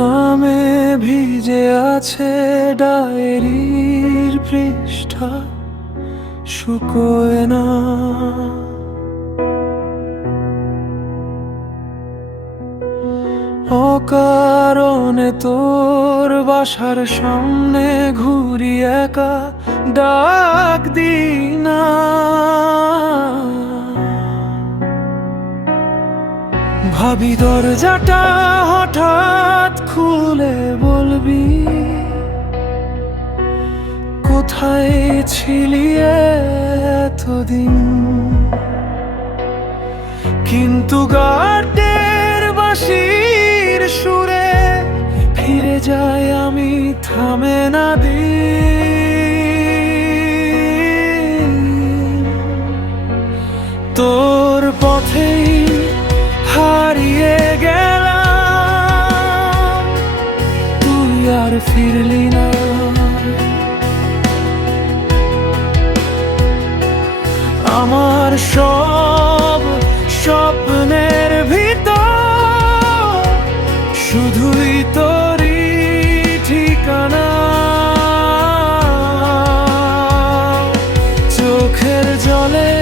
নামে ভিজে আছে ডায়েরির পৃষ্ঠা, শুকোয় না। অকারণে তোর বাসার সামনে ঘুরি একা, ডাক দিই না। ভাবি দরজাটা হঠাৎ খুলে বলবি, কোথায় ছিলি এতদিন? কিন্তু গাটের বাঁশির সুরে ফিরে যায় আমি, থামে না দিন। তোর পথেই হারিয়ে গেলাম, তুই আর ফিরলি না। আমার সব স্বপ্নের ভিতর শুধুই তোরই ঠিকানা। চোখের জলে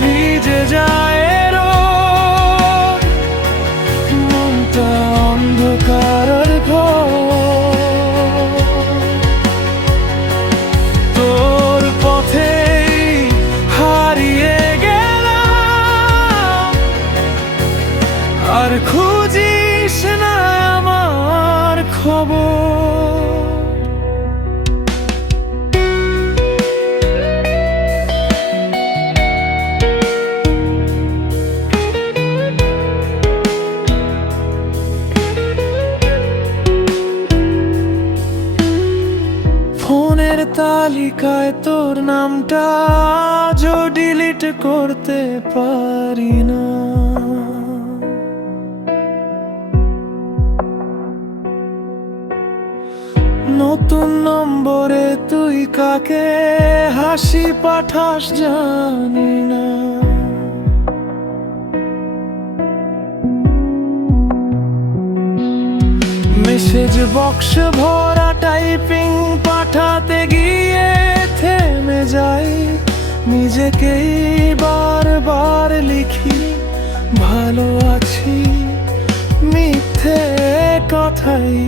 ভিজে যায় রোদ, মনটা অন্ধকারের ঘর। তোর পথে হারিয়ে গেলাম, আর খুঁজিস না আমার খবর। ফোনের তালিকায় তোর নামটা আজও ডিলিট করতে পারি না। নতুন নম্বরে তুই কাকে হাসি পাঠাস জানি না। মেসেজ বক্স ভরা টাইপিং পাঠাতে গিয়ে থেমে যাই, নিজেকেই বারবার লিখি ভালো আছি মিথ্যে কথাই।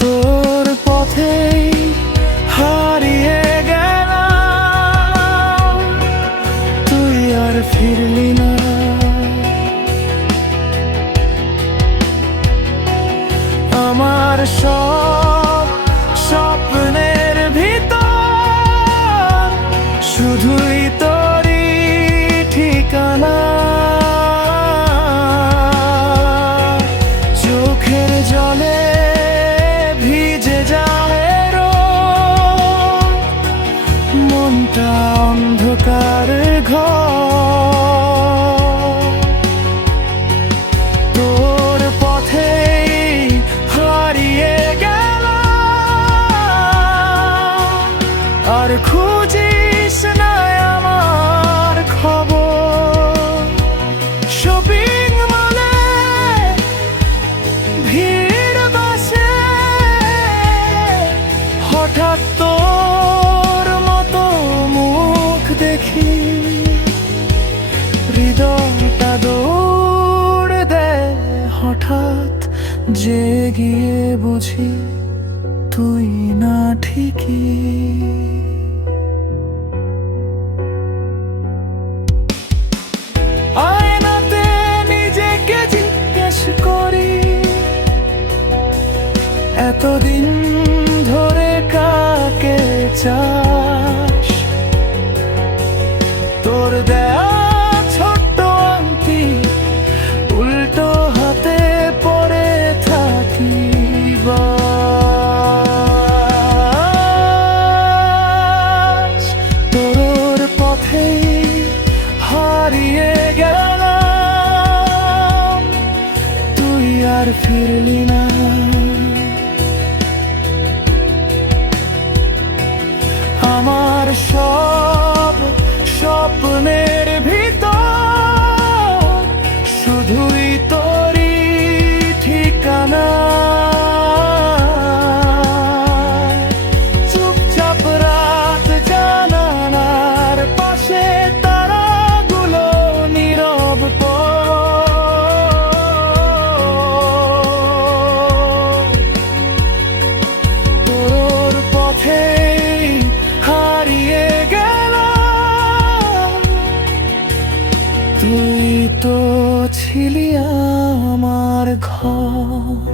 তোর পথেই হারিয়ে গেলাম, তুই আর ফিরলি না। আমার সব স্বপ্নের ভিতর শুধুই তোরই ঠিকানা। চোখের জলে ভিজে যায় রোদ, মনটা অন্ধকার ঘর। তোর পথেই হারিয়ে গেলাম, আর খুঁজিস না আমার খবর। শপিং মলে ভিড় বাসে, হঠাৎ তোর মতো মুখ দেখি, হৃদয়টা দৌড় দেয় হঠাৎ, জেগিয়ে বুঝি তুই না ঠিকই। আয়নাতে নিজেকে জিজ্ঞেস করি, এতদিন ধরে কাকে চাস? তোর দেয়া ছোট্ট আংটি উল্টো হাতে পড়ে থাকি, তোর পথেই হারিয়ে গেলাম, তুই আর ফিরলি না। আমার সব স্বপ্নের ভিতর আমার ঘর।